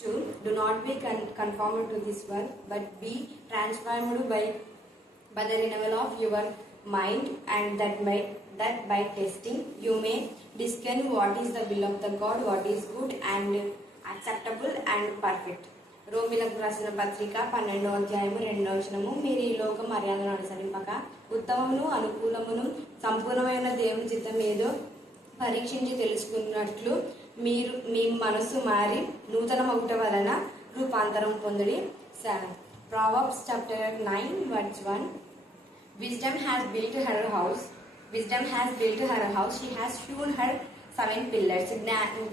2. Do not be conformed to this world, but be transformed by the renewal of your mind, and that by testing you may discern what is the will of the God, what is good and acceptable and perfect. రోమిలకు రాసిన పత్రిక 12వ అధ్యాయము 2వ వచనము. మీరు ఈ లోక మర్యాదను అనుసరింపక ఉత్తమమును అనుకూలమును సంపూర్ణమైన దేవుని చిత్తం ఏదో పరీక్షించి తెలుసుకున్నట్లు మీరు మీ మనస్సు మారి నూతన మగుట వలన రూపాంతరం పొందుడి. Proverbs chapter 9 verse 1. Wisdom has built her house. She has hewn her 7 pillars.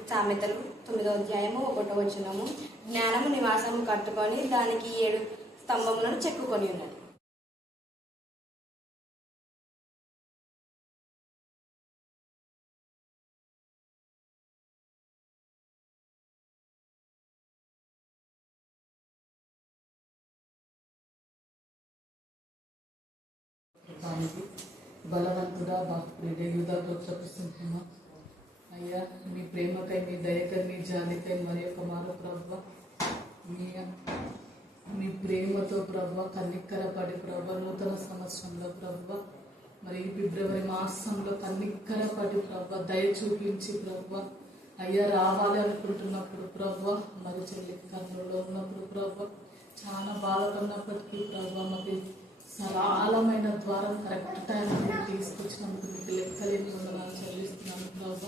సామెతలు 9వ అధ్యాయము 1వ వచనము. జ్ఞానము నివాసము కట్టుకొని దానికి 7 స్తంభములను చెక్కుకొని ఉన్నది. బలవంతుడా బాహుప్రియుడే యూదా గోత్రపుసింహమా, అయ్యా మీ ప్రేమకై మీ దయకై మీ జాలికై మరి యొక్క మారు ప్రభు మీ ప్రేమతో ప్రభు కన్నిక్కరపడి ప్రభు నూతన సంవత్సరంలో ప్రభు మరి ఫిబ్రవరి మాసంలో కన్నిక్కరపడి ప్రభు దయ చూపించి ప్రభు అయ్యా రావాలి అనుకుంటున్నప్పుడు ప్రభు మరి చెల్లి కన్నులో ఉన్నప్పుడు ప్రభు చాలా బాధపడినప్పటికీ ప్రభు మరి సరళమైన ద్వారం కరెక్ట్ టైంలో తీసుకొచ్చినందుకు మీకు లెక్కలేని వందనాలు చెల్లిస్తున్నాను ప్రభు.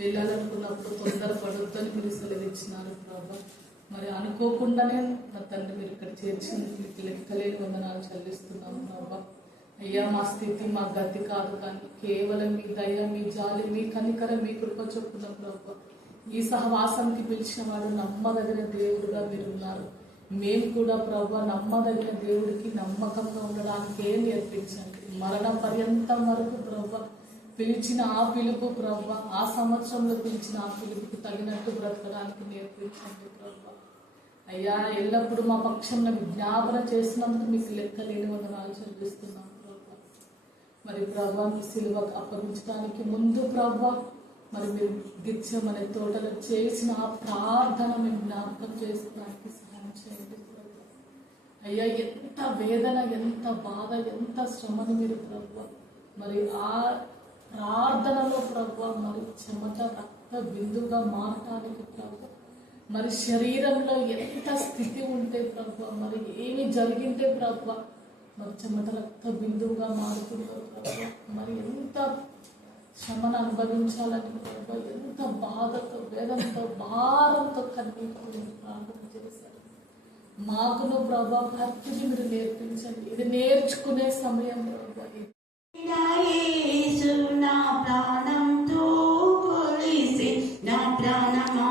వెళ్ళాలనుకున్నప్పుడు తొందరపడొద్దని మీరు సెలవిచ్చినారు ప్రభు. మరి అనుకోకుండానే నా తండ్రి మీరు ఇక్కడ చేర్చినందుకు మీకు లెక్కలేని వందనాలు చెల్లిస్తున్నాను ప్రభు. అయ్యా మా స్థితి మా గతి కాదు, కానీ కేవలం మీ దయ మీ జాలి మీ కనికరం మీ కృప చొప్పున ప్రభు ఈ సహవాసానికి పిలిచిన వాడు నమ్మదగిన దేవుడుగా మీరు ఉన్నారు. మేము కూడా ప్రభు నమ్మదగిన దేవుడికి నమ్మకంగా ఉండడానికే నేర్పించండి. మరణ పర్యంతం వరకు ప్రభు పిలిచిన ఆ పిలుపు ప్రభు ఆ సంవత్సరంలో పిలిచిన ఆ పిలుపుకి తగినట్టు బ్రతకడానికి నేర్పించండి ప్రభు. అయ్యా ఎల్లప్పుడూ మా పక్షంలో విజ్ఞాపన చేసినందుకు మీకు లెక్కలేని వందనాలు చెల్లిస్తున్నాం ప్రభు. మరి ప్రభు మీ సిలువకు అప్పగించడానికి ముందు ప్రభు మరి మీరు గిచ్చమనే తోటలో చేసిన ఆ ప్రార్థన మేము జ్ఞాపకం చేసుకోవడానికి సహాయం చేయండి ప్రభు. అయ్యా ఎంత వేదన ఎంత బాధ ఎంత శ్రమను మీరు ప్రభు మరి ఆ ప్రార్థనలో ప్రభు మరి చెమట రక్త బిందుగా మారటానికి ప్రభు మరి శరీరంలో ఎంత స్థితి ఉంటే ప్రభు మరి ఏమి జరిగింటే ప్రభు మరి చెమట రక్త బిందువుగా మారుతుందో ప్రభు మరి ఎంత శ్రమను అనుభవించాలని ప్రభు ఎంత బాధతో వేదనతో భారంతో కన్నీటి ప్రార్థన చేశారు. మాకును ప్రభు భక్తిని మీరు నేర్పించండి. ఇది నేర్చుకునే సమయం ప్రభు. నా ప్రాణంతో కొలిసి నా ప్రాణమా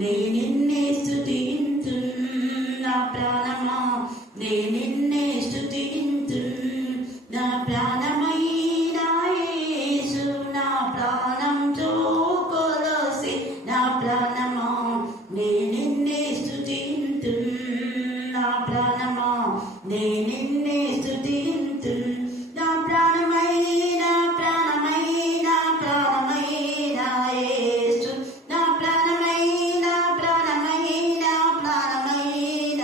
నేనిన్నే స్తుతింతు, నా ప్రాణమా నేనిన్నే స్తుతింతు, నా ప్రాణమైన యేసు నా ప్రాణంతో కొలిసి నా ప్రాణమా నేనిన్నే స్తుతింతు, నా ప్రాణమా నేనిన్నే స్తుతింతు, నా ప్రాణమైన ప్రాణమైన ప్రాణమైన యేసు నా ప్రాణమైన ప్రాణమైన ప్రాణమైన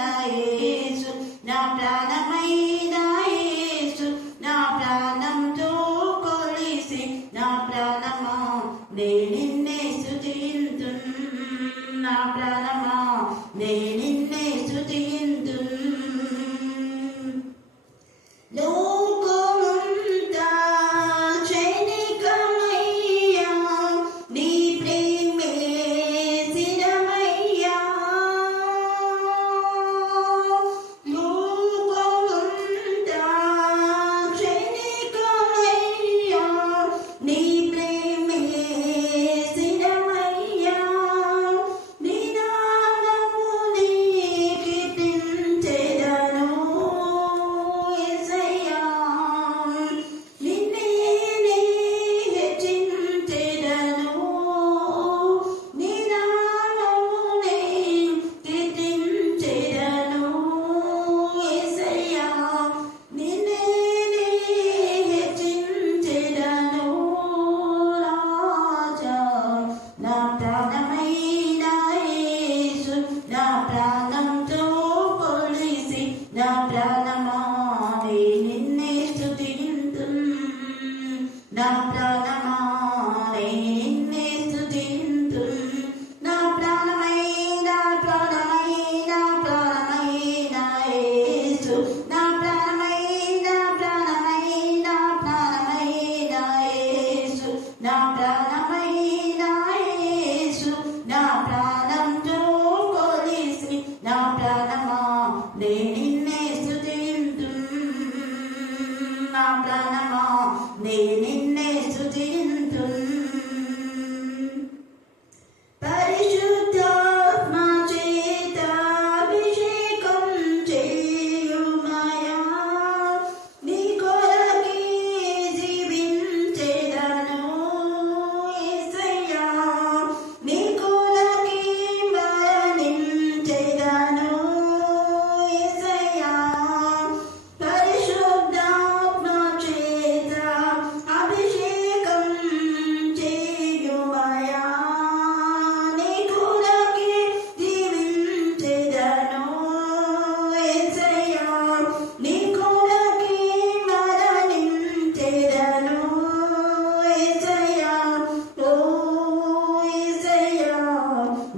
యేసు నా ప్రాణమైన యేసు నా ప్రాణంతో కొలిసి నా ప్రాణమా నేనిన్నే స్తుతింతు, నా ప్రాణమా నేనిన్నే స్తుతింతు. నీ నామముని నా ప్రాణమా నిన్నే స్తుతింతును నా ప్రాణమైన ప్రాణమైన ప్రాణమైన యేసు నా ప్రాణమైన ప్రాణమైన ప్రాణమైన యేసు నా ప్రాణమైన యేసు నా ప్రాణంతో కొలిసి నా ప్రాణమా నిన్నే స్తుతింతును నా ప్రాణమా నిన్నే స్తుతింతును పరిశుద్ధాత్మ చేత అభిషేకం చేయుమయా నీ కొరకే జీవించెదను యేసయ్యా నీ కొరకే మరణించెదను యేసయ్యా పరిశుద్ధాత్మ చేత అభిషేకం చేయుమయా నీ కొరకే జీవించెదను యేసయ్యా నీ కొరకే మరణించెదను యేసయ్యా ఓ యేసయ్యా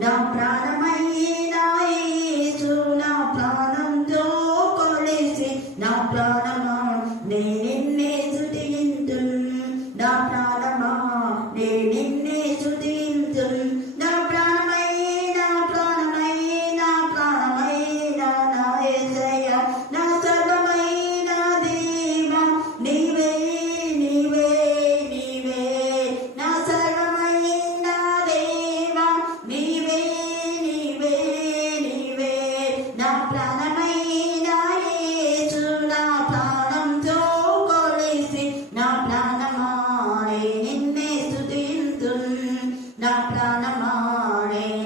నా ప్రాణమైన యేసు నా ప్రాణంతో కొలిసి నా ప్రాణమా నిన్నే స్తుతింతును నా ప్రాణమా నిన్నే స్తుతింతును నా ప్రాణమైన ప్రాణమైన ప్రాణమైన నా యేసయ్యా నా సర్వమైన దేవా నీవే నీవే నీవే నా సర్వమైన దేవా నీవే నీవే నీవే నా ప్రాణమైన యేసు నా ప్రాణంతో కొలిసి నా ప్రాణమా నిన్నే స్తుతింతును నా ప్రాణమా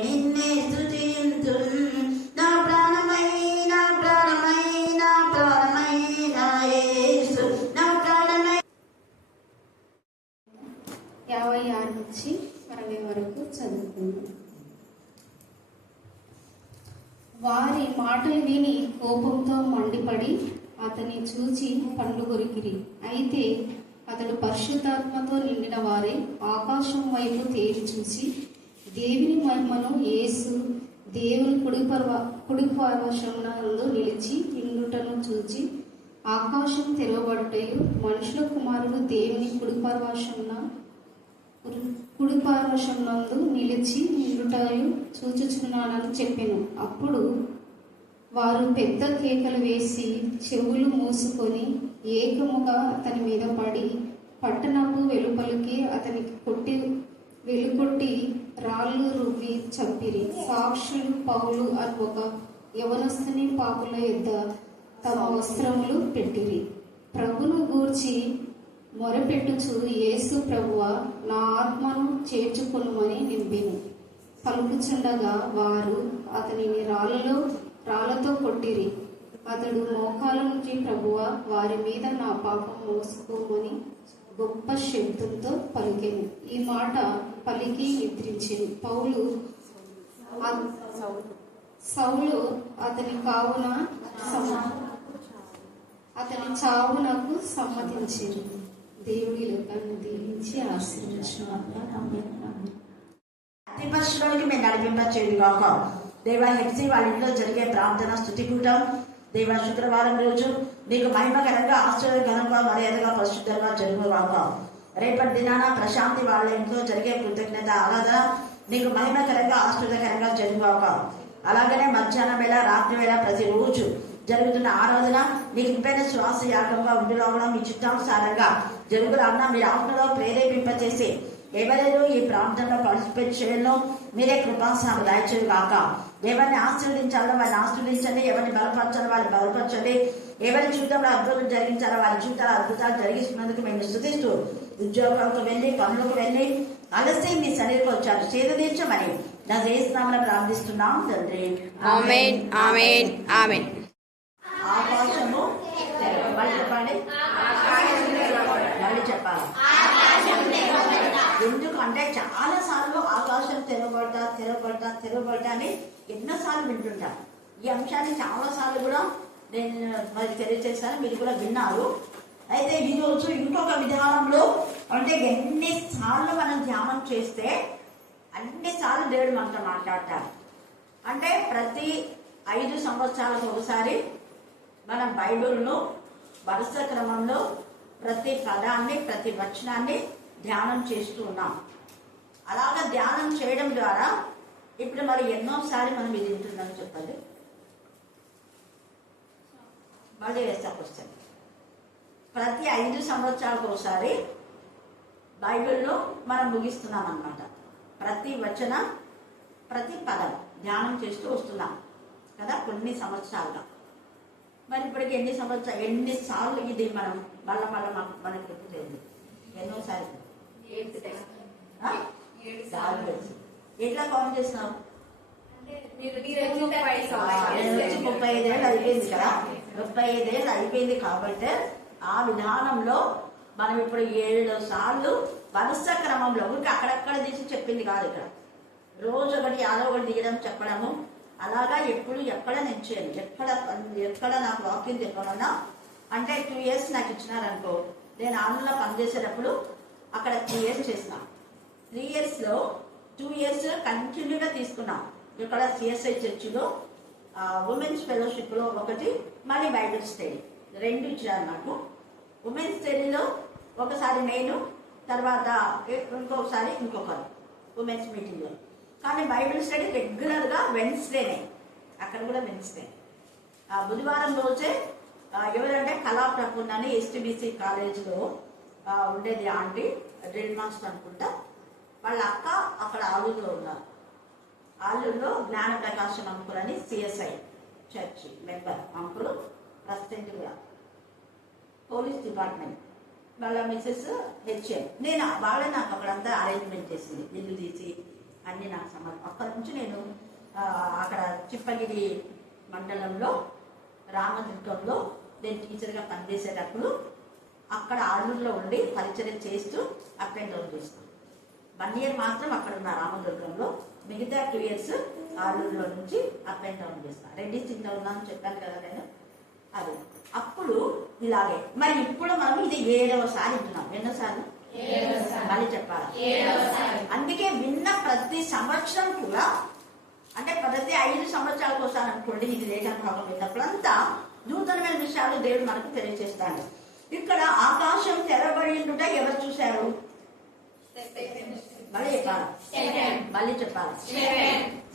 నిన్నే స్తుతింతును నా ప్రాణమైన ప్రాణమైన ప్రాణమైన యేసు నా ప్రాణమైన 56 నుంచి 60 వరకు చదువుకుందాం. వారి మాటలు విని కోపంతో మండిపడి అతన్ని చూచి పండ్లు కొరికిరి. అయితే అతడు పరిశుద్ధాత్మతో నిండిన వారే ఆకాశం వైపు తేరి చూసి దేవుని మహిమను యేసు దేవుని కుడి పార్శ్వమునందు నిలిచి ఇండుటను చూచి ఆకాశం తెరవబడుటయు మనుషుల కుమారుడు దేవుని కుడి పార్శ్వమునందు నిలిచి ఇండుటయు చూచుచున్నానని చెప్పెను. అప్పుడు వారు పెద్ద కేకలు వేసి చెవులు మూసుకొని ఏకముగా అతని మీద పడి పట్టణపు వెలుపలికి అతనికి వెలుకొట్టి రాళ్ళు రువ్వి చంపిరి. సాక్షులు పౌలు అని ఒక యవనస్తుని పాపుల యొద్ద తమ వస్త్రములు పెట్టిరి. ప్రభును గూర్చి మొరపెట్టుచు యేసు ప్రభువా నా ఆత్మను చేర్చుకొనుమని నింపెను. పలుకుచుండగా వారు అతనిని రాళ్లతో కొట్టిరి. అతడు మోకాల నుంచి ప్రభువా వారి మీద నా పాపం మోసుకోమని గొప్ప శబ్దంతో పలికెను. ఈ మాట పలికి నిద్రించెను. సౌలు అతని చావునకు సమ్మతించింది. దేవుడి లెక్కను దీవించి అతి పరిశుద్ధుడికి మేము నడిపింపచేయండి కాక. దేవా హెప్సీ వాళ్ళ ఇంట్లో జరిగే ప్రార్థన స్తుతికూటం దేవా శుక్రవారం రోజు నీకు మహిమకరంగా ఆశ్చర్యకరంగా మర్యాదగా పరిశుద్ధంగా జరుగుగాక. రేపటి దినాన ప్రశాంతి వాళ్ళ ఇంట్లో జరిగే కృతజ్ఞత ఆరాధన నీకు మహిమకరంగా ఆశ్చర్యకరంగా జరుగుగాక. అలాగనే మధ్యాహ్నం వేళ రాత్రి వేళ ప్రతిరోజు జరుగుతున్న ఆరాధన నీకు ఇంపైన శ్వాస యాగంగా ఉండులాగా మీ చిత్తానుసారంగా జరుగులాగా మీరు ఆత్మలో ప్రేరేపింపచేసి ఎవరెవరు ఈ ప్రాంతంలో పార్టిసిపేట్ చేయడంలో మీరే కృపాసనం దయచేది కాక. ఎవరిని ఆశీర్వదించాలో వారిని ఆశీర్వదించండి, ఎవరిని బలపరచాలో వారిని బలపరచండి, ఎవరి జీవితంలో అద్భుతం జరిగించాలో వారి జీవితాల అద్భుతాలు జరిగిస్తున్నందుకు మేము స్తుతిస్తూ ఉద్యోగాలకు వెళ్ళి పనులకు వెళ్ళి ఆలస్యం మీ సన్నిధికి వచ్చారు చేదీర్చమని నా దేశనామన ప్రార్థిస్తున్నాం తండ్రి. ఆమేన్ ఆమేన్ ఆమేన్. ఆకాశము మళ్ళీ చెప్పండి, మళ్ళీ చెప్పాలి. ఎందుకంటే చాలా సార్లు ఆకాశం తెరవబడతా అని ఎన్నోసార్లు వింటుంటా. ఈ అంశాన్ని చాలా సార్లు కూడా నేను మరి తెలియజేశాను, మీరు కూడా విన్నారు. అయితే ఈరోజు ఇంకొక విధానంలో అంటే ఎన్నిసార్లు మనం ధ్యానం చేస్తే అన్నిసార్లు దేవుడు మనతో మాట్లాడతారు. అంటే ప్రతి 5 సంవత్సరాలకు ఒకసారి మనం బైబిల్ను వరుస క్రమంలో ప్రతి పదాన్ని ప్రతి వచనాన్ని ధ్యానం చేస్తూ ఉన్నాం. అలాగా ధ్యానం చేయడం ద్వారా ఇప్పుడు మరి ఎన్నోసారి మనం ఇది వింటున్నాం చెప్పండి. మళ్ళీ వేస్తాకు వస్తుంది. ప్రతి 5 సంవత్సరాలకు ఒకసారి బైబిల్లో మనం ముగిస్తున్నాం అన్నమాట. ప్రతి వచన ప్రతి పదం ధ్యానం చేస్తూ వస్తున్నాం కదా కొన్ని సంవత్సరాలుగా. మరి ఇప్పటికి ఎన్నిసార్లు ఇది మనం మళ్ళా మనకు గుర్తులేదు. ఎన్నోసార్లు ఎట్లా కౌంట్ చేస్తున్నాం? 35 ఏళ్ళు అయిపోయింది కదా. 35 ఏళ్ళు అయిపోయింది కాబట్టి ఆ విధానంలో మనం ఇప్పుడు 7 సార్లు వరుస క్రమంలో ఇంకా అక్కడక్కడ తీసి చెప్పింది కాదు. ఇక్కడ రోజు ఒకటి యాదో ఒకటి తీయడం చెప్పడము అలాగా ఎప్పుడు ఎక్కడ నేను చేయను. ఎక్కడ నాకు వాక్యం చెప్పాలన్నా అంటే 2 years నాకు ఇచ్చినారనుకో, నేను ఆన్లైన్లో పనిచేసేటప్పుడు అక్కడ 3 years చేసిన. 3 yearsలో 2 years కంటిన్యూగా తీసుకున్నాం. ఇక్కడ సిఎస్ఐ చర్చిలో ఉమెన్స్ ఫెలోషిప్లో ఒకటి, మళ్ళీ బైబిల్ స్టడీ 2 ఇచ్చారు నాకు. ఉమెన్స్ స్టడీలో ఒకసారి నేను, తర్వాత ఇంకొకసారి ఇంకొకరు ఉమెన్స్ మీటింగ్లో. కానీ బైబిల్ స్టడీ రెగ్యులర్గా వెన్స్డేనే, అక్కడ కూడా వెన్స్డే. బుధవారం రోజే ఎవరంటే కళా ప్రపూర్ణ అని ఎస్టీబీసీ కాలేజీలో ఉండేది ఆంటీ, డ్రిల్ మాస్టర్ అనుకుంటా. వాళ్ళ అక్క అక్కడ ఆలూరులో ఉన్నారు. ఆలూరులో జ్ఞాన ప్రకాశం అంకుల్ అని CSI church member uncle, president కూడా పోలీస్ డిపార్ట్మెంట్. వాళ్ళ మిస్సెస్ హెచ్ఎం. నేను వాళ్ళే నాకు అక్కడంతా అరేంజ్మెంట్ చేసింది, ఇల్లు తీసి అన్ని నాకు సమర్పణ. అక్కడి నుంచి నేను అక్కడ చిప్పగిరి మండలంలో రామదుర్గంలో నేను టీచర్గా పనిచేసేటప్పుడు అక్కడ ఆలూరులో ఉండి పరిచయం చేస్తూ అప్ అండ్ డౌన్ చేస్తాను. 1 year మాత్రం అక్కడ ఉన్న రామదుర్గంలో, మిగతా 2 years ఆలూరులో నుంచి అప్ అండ్ డౌన్ చేస్తాను. రెడ్డి చింత ఉన్నాను చెప్పాను కదా నేను. అది అప్పుడు ఇలాగే. మరి ఇప్పుడు మనం ఇది 7వ సారి వింటున్నాం. ఎన్నోసార్లు? మళ్ళీ చెప్పాలి. అందుకే విన్న ప్రతి సంవత్సరం కూడా, అంటే ప్రతి 5 సంవత్సరాలకు ఒకసారి అనుకోండి, ఇది లేఖన భాగం విన్నప్పుడంతా నూతనమైన విషయాలు దేవుడు మనకు తెలియజేస్తాడు. ఇక్కడ ఆకాశం తెరబడిండుట ఎవరు చూశారు? మళ్ళీ చెప్పాలి.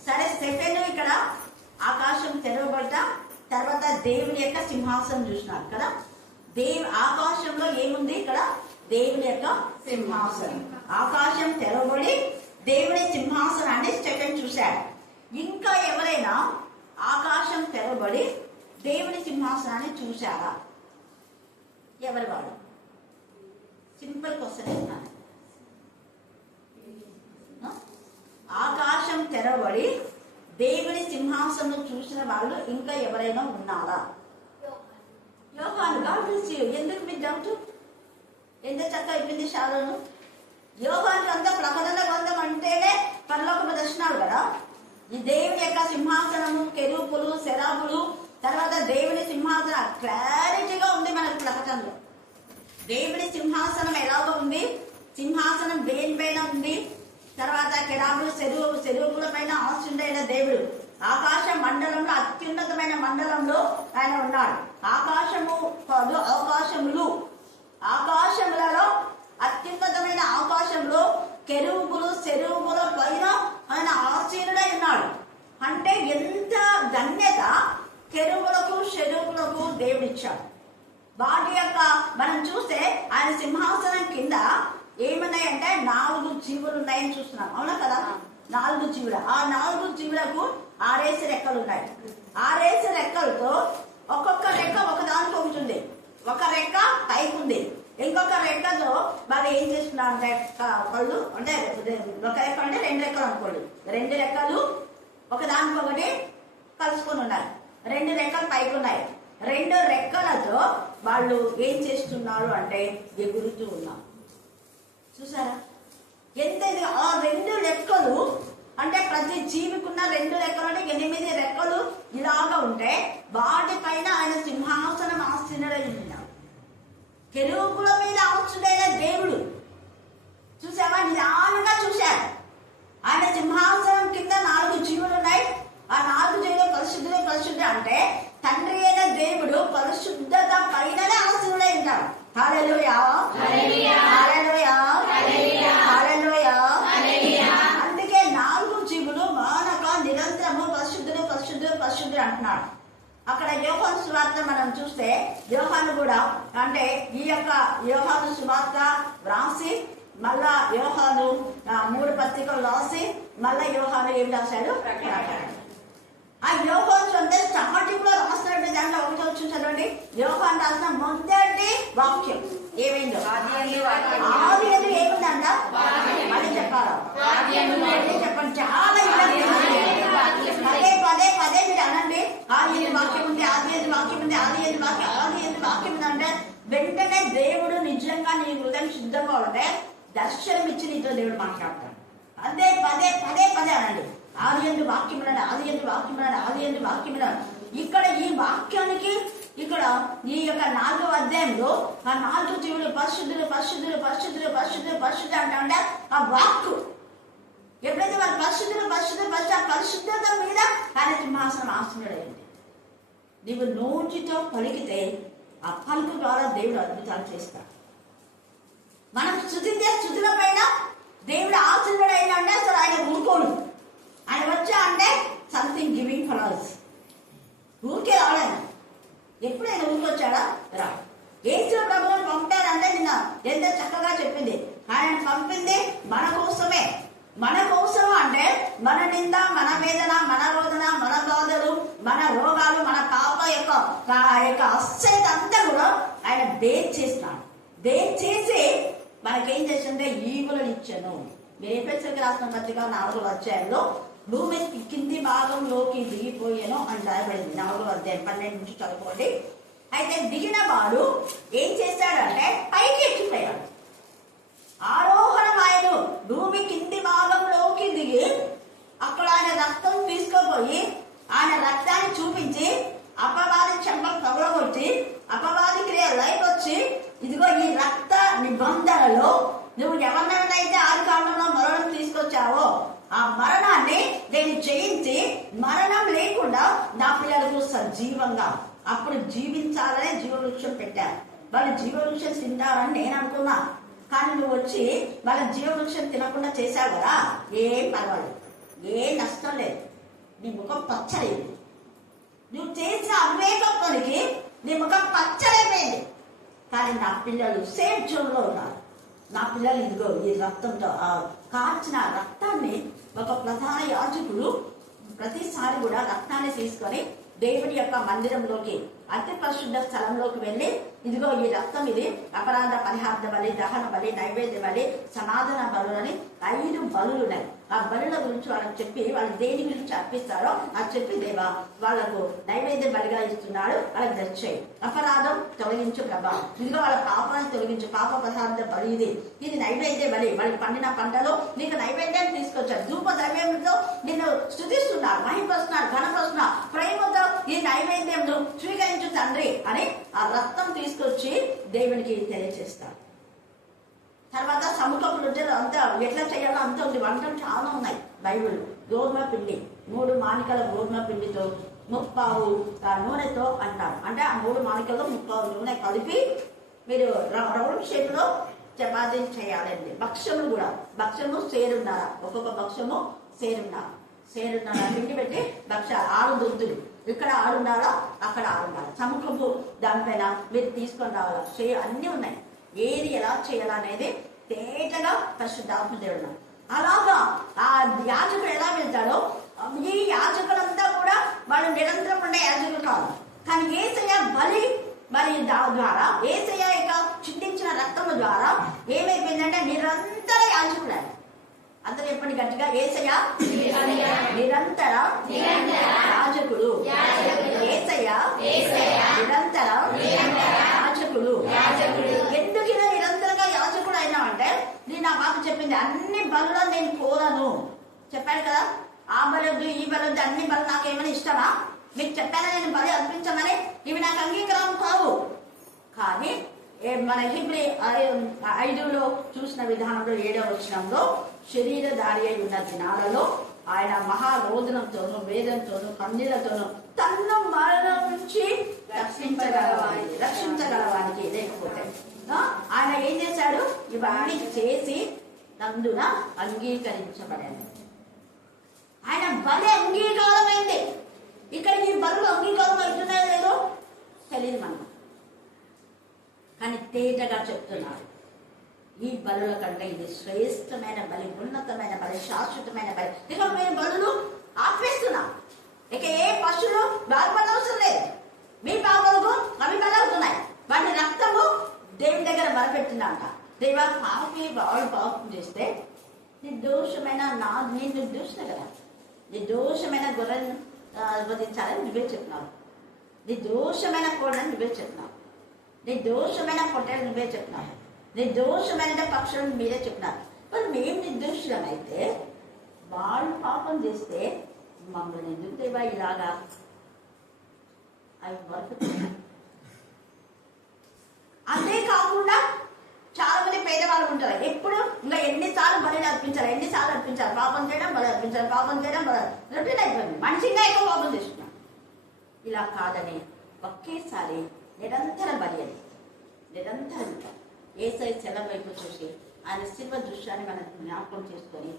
సరే, స్టెఫెను ఇక్కడ ఆకాశం తెరవబడ్డ తర్వాత దేవుని యొక్క సింహాసనం చూసినారు కదా. ఆకాశంలో ఏముంది? ఇక్కడ దేవుని యొక్క సింహాసనం. ఆకాశం తెరవబడి దేవుని సింహాసనాన్ని స్టెఫెన్ చూశాడు. ఇంకా ఎవరైనా ఆకాశం తెరవబడి దేవుని సింహాసనాన్ని చూశారా? ఎవరు వాడు? సింపుల్ క్వశ్చన్ ఇస్తున్నాను. ఆకాశం తెరవబడి దేవుని సింహాసనం చూసిన వాళ్ళు ఇంకా ఎవరైనా ఉన్నారా? యోహాను. ఎందుకు మీ డౌట్? ఎంత చక్కగా అయిపోయింది శాలను. యోహానికి అంతా ప్రకటన గ్రంథం అంటేనే పరలోక దర్శనాలు కదా. ఈ దేవుని యొక్క సింహాసనము, కెరూపులు, శరాబులు, తర్వాత దేవుని సింహాసనం క్లారిటీగా ఉంది మనకు ప్రకటనలో. దేవుని సింహాసనం ఎలాగో ఉంది, సింహాసనం దేనిపైన ఉంది, తర్వాత కెరాబులు, చెరువుల పైన ఆశుడైన దేవుడు ఆకాశ మండలంలో, అత్యున్నతమైన మండలంలో ఆయన ఉన్నాడు. ఆకాశములలో అత్యున్నతమైన ఆకాశంలో కెరూబులు, చెరువుల పైన ఆయన ఆశీనుడై ఉన్నాడు. అంటే ఎంత ధన్యత కెరూబులకు, చెరువులకు దేవుడిచ్చాడు. వాటి యొక్క మనం చూస్తే ఆయన సింహాసనం కింద ఏమున్నాయంటే 4 జీవులు ఉన్నాయని చూస్తున్నాం. అవునా కదా? 4 జీవులు. ఆ 4 జీవులకు 6 రెక్కలు ఉన్నాయి. 6 రెక్కలతో ఒక్కొక్క రెక్క ఒకదానికి ఒకటి ఉంది. ఒక రెక్క పైకి ఉంది, ఇంకొక రెక్కతో వాళ్ళు ఏం చేస్తున్నారు అంటే వాళ్ళు అంటే ఒక రెక్క అంటే 2 రెక్కలు అనుకోండి. 2 రెక్కలు ఒకదానికొకటి కలుసుకొని ఉన్నాయి. 2 రెక్కలు పైకి ఉన్నాయి. 2 రెక్కలతో వాళ్ళు ఏం చేస్తున్నారు అంటే ఎగురుతూ ఉన్నారు. చూసారా ఎంత ఇది? ఆ 2 రెక్కలు అంటే ప్రతి జీవికున్న 2 రెక్కలు అంటే 8 రెక్కలు ఇలాగా ఉంటే వాటిపైన ఆయన సింహాసనం ఆసీనుడై ఉన్నాడు. కెరూబుల మీద ఆసీనుడైన దేవుడు చూస్తే యోహాను కూడా అంటే ఈ యొక్క యోహాను సువార్త వ్రాసి మళ్ళా యోహాను 3 పత్రికలు రాసి మళ్ళా యోహాను ఏం రాశాడు? ఆ యోహాను అంటే స్టార్టింగ్ లో రాసినట్టు దాంట్లో ఒకటి వచ్చి చదవండి. యోహాను రాసిన మొదటి వాక్యం ఏమైందో? ఆది ఎందు ఏముందంట? మళ్ళీ చెప్పాలా? చెప్పండి. చాలా పదే పదే పదే మీరు అనండి. ఆది ఎందు వాక్యం ఉంది, ఆది ఎందు వాక్యం ఉంది, ఆది ఎందు వాక్యం, ఆది ఎందు వాక్యం ఉంది అంటే వెంటనే దేవుడు నిజంగా నీ హృదయం సిద్ధంగా ఉంటే దర్శనం ఇచ్చి నీతో దేవుడు మాట్లాడతాడు. అదే పదే పదే పదే అనండి. ఆది ఎందు వాక్యం ఉన్నాడు, ఆది ఎందు వాక్యం ఉన్నాడు, ఆది ఎందు వాక్యం ఉన్నాడు. ఇక్కడ ఈ వాక్యానికి ఇక్కడ ఈ యొక్క 4వ అధ్యాయంలో ఆ 4 జీవులు పరిశుద్ధులు పరిశుద్ధులు పరిశుద్ధులు పరిశుద్ధులు పరిశుద్ధ అంటే ఆ వాక్కు ఎప్పుడైతే వాళ్ళు పరిశుద్ధులు పరిశుద్ధులు పరిశుద్ధ పరిశుద్ధత మీద ఆయన సింహాసనం ఆసనుడైంది. నీవు నోటితో పలికితే ఆ పలుకు ద్వారా దేవుడు అద్భుతాలు చేస్తాడు. మనం స్తుతించే స్తుతుల పైన దేవుడు ఆసనుడైనా అంటే అసలు ఆయన ఊరుకోడు. ఆయన వచ్చా అంటే సంథింగ్ గివింగ్ ఫర్ అస్. ఊరికే రావడాయన. ఎప్పుడైనా ఊరికొచ్చాడా? రా. యేసు ప్రభువుని పంపారంటే నిన్న ఎంత చక్కగా చెప్పింది. ఆయన పంపింది మన కోసమే. మన కోసం అంటే మన నింద, మన వేదన, మన రోదన, మన బాధలు, మన రోగాలు, మన పాప యొక్క అస్సైత అంతా కూడా ఆయన బేర్ చేసినాడు. బేర్ చేసి మనకేం చేసింటే ఈవులను ఇచ్చాను. మీరు ఎఫెసీయులకు రాసిన పత్రిక 4వ అధ్యాయంలో భూమి కింది భాగంలోకి దిగిపోయాను అని రాయబడింది. 4వ అధ్యాయం 12 నుంచి చదువుకోండి. అయితే దిగిన వాడు ఏం చేశాడంటే పైకి ఎక్కిపోయాడు. ఆరోహణమాయను భూమి కింది భాగంలోకి దిగి అక్కడ ఆయన రక్తం తీసుకుపోయి ఆయన రక్తాన్ని చూపించి అపవాది చెంపలు తగలగొట్టి అపవాది క్రియ లైఫ్ వచ్చి ఇదిగో ఈ రక్త నిబంధనలో నువ్వు ఎవరినైతే ఆది కాలంలో మరణం తీసుకొచ్చావో ఆ మరణాన్ని నేను జయించి మరణం లేకుండా నా పిల్లలకు సజీవంగా అప్పుడు జీవించాలనే జీవవృక్షం పెట్టాను. వాళ్ళు జీవవృక్షం తింటారని నేను అనుకున్నా. కానీ నువ్వు వచ్చి వాళ్ళ జీవవృక్షం తినకుండా చేశావు కదా, ఏం పర్వాలేదు, ఏ నష్టం లేదు. నీ ముఖం పచ్చలేదు. నువ్వు చేసిన అవివేకం పనికి నీ ముఖం పచ్చడైపోయింది. కానీ నా పిల్లలు సేఫ్ జోన్లో ఉన్నారు. నా పిల్లలు ఇదిగో ఈ రక్తంతో కాల్చిన రక్తాన్ని ఒక ప్రధాన యాజకుడు ప్రతిసారి కూడా రక్తాన్ని తీసుకొని దేవుడి యొక్క మందిరంలోకి అతి పరిశుద్ధ స్థలంలోకి వెళ్ళి ఇదిగో ఈ రక్తం ఇది అపరాధ పరిహార్థ బలి, దహన బలి, నైవేద్య బలి, సమాధాన బలులని 5 బలులు ఉన్నాయి. ఆ బలుల గురించి వాళ్ళకి చెప్పి వాళ్ళు దేని గురించి అర్పిస్తారో అది చెప్పి దేవా వాళ్లకు నైవేద్య బలిగా ఇస్తున్నాడు, వాళ్ళకి దచ్చాయి. అపరాధం తొలగించు ప్రభా, ఇదిగో వాళ్ళ పాపాన్ని తొలగించు, పాప పదార్థ బలి ఇది నైవేద్య బలి. వాళ్ళకి పండిన పంటలో నీకు నైవేద్యాన్ని తీసుకొచ్చారు. ధూప ద్రవ్యంతో నిన్ను స్తుతిస్తున్నారు, మహిమపరుస్తున్నారు, ఘనపరుస్తున్నారు. ప్రేమతో ఈ నైవేద్యంను స్వీకరించు తండ్రి అని ఆ రక్తం తీసుకొచ్చి దేవునికి తెలియజేస్తారు. తర్వాత సముఖపులు ఉంటే అంతా ఎట్లా చేయాలో అంత ఉంది. వంటలు చాలా ఉన్నాయి బైబిల్. గోధుమ పిండి 3 మానికల గోధుమ పిండితో 3 నూనెతో అంటారు. అంటే ఆ 3 మానికల్లో 3 నూనె కలిపి మీరు రౌండ్ షేప్ లో చపాతీ చేయాలండి. భక్ష్యములు కూడా భక్ష్యము సేరున్నారా, ఒక్కొక్క భక్ష్యము సేరున్నారా పిండి పెట్టి భక్ష్యాలు 6 దొంతులు. ఇక్కడ 6 ఉండాలా, అక్కడ 6 ఉండాలి. సముఖపు దానిపైన మీరు తీసుకొని రావాలా, అన్నీ ఉన్నాయి. ఏది ఎలా చేయాలనేది తేటగా పరిశుద్ధాత్మ దేవుడు. అలాగా ఆ యాజకుడు ఎలా వెళ్తాడో ఈ యాజకులంతా కూడా వాళ్ళు నిరంతరం ఉండే యాజకులు కాదు. కానీ యేసయ్య బలి ద్వారా యేసయ్య యొక్క చిందించిన రక్తము ద్వారా ఏమైపోయిందంటే నిరంతర యాజకుడు. అందరూ చెప్పండి గట్టిగా, యేసయ్య నిరంతర యాజకుడు. యేసయ్య నిరంతర యాజకుడు. ఎందుకు ఇలా నిరంతరంగా యాజకుడు అయినా అంటే నేను నా మాట చెప్పింది అన్ని బలులను నేను కోరను చెప్పాను కదా. ఆ బలొద్దు ఈ బలొద్దు అన్ని బలు నాకేమైనా ఇష్టమా? మీకు చెప్పాను నేను బలి అర్పించమని. ఇవి నాకు అంగీకారం కావు. కానీ మన హిబ్రీ 5లో చూసిన విధానంలో 7వ వచనంలో శరీరధారి అయి ఉన్న దినాలలో ఆయన మహారోదనంతోనూ వేదంతోనూ కన్నీళ్లతోనూ తన్ను మరణం నుంచి రక్షించగలవానికి లేకపోతే ఆయన ఏం చేశాడు? ఇవన్నీ చేసి నందున అంగీకరించబడాడు. ఆయన బలి అంగీకారమైంది. ఇక్కడ ఈ బలులు అంగీకారం అవుతున్నాయో లేదో తెలియదు మనకు. కానీ తేటగా చెప్తున్నాడు, ఈ బలుల కంటే ఇది శ్రేష్టమైన బలి, ఉన్నతమైన బలి, శాశ్వతమైన బలి. ఇక మీరు బలులు ఆపేస్తున్నా, ఇక ఏ పశువులు బాగుపడవసరం లేదు. మీ పాపలకు అవి బలవుతున్నాయి. వాటి రక్తము దేవుని దగ్గర బలపెట్టిందంట. దేవా పాపి వాళ్ళు పాపం చేస్తే నిర్దోషమైన నేను నిర్దోషిన కదా, నిర్దోషమైన గొర్రెను వధించాలని నువ్వే చెప్పినావు, నిర్దోషమైన కోడని నువ్వే చెప్పినావు, నిర్దోషమైన పొట్టేలు నువ్వే చెప్పినావు, నిర్దోషమైన పక్షులను మీరే చెప్పినారు. మరి మేము నిర్దోషులమైతే వాళ్ళు పాపం చేస్తే మమ్మల్ని ఎందుకు దేవా ఇలాగా అవి వరకు. అంతేకాకుండా చాలా మంది పేదవాళ్ళు ఉంటారు, ఎప్పుడు ఇంకా ఎన్నిసార్లు బలి అర్పించాలి, ఎన్నిసార్లు అర్పించాలి, పాపం చేయడం బలి అర్పించాలి, పాపం చేయడం బలి రొటీన్ అయిపోయింది. మనిషిగా ఎక్కువ పాపం చేస్తున్నాం. ఇలా కాదని ఒకేసారి నిరంతర బలి అని, నిరంతరం యేసయ్య శిలువ వైపు చూసి ఆయన శిలువ దృశ్యాన్ని మనం జ్ఞాపకం చేసుకొని,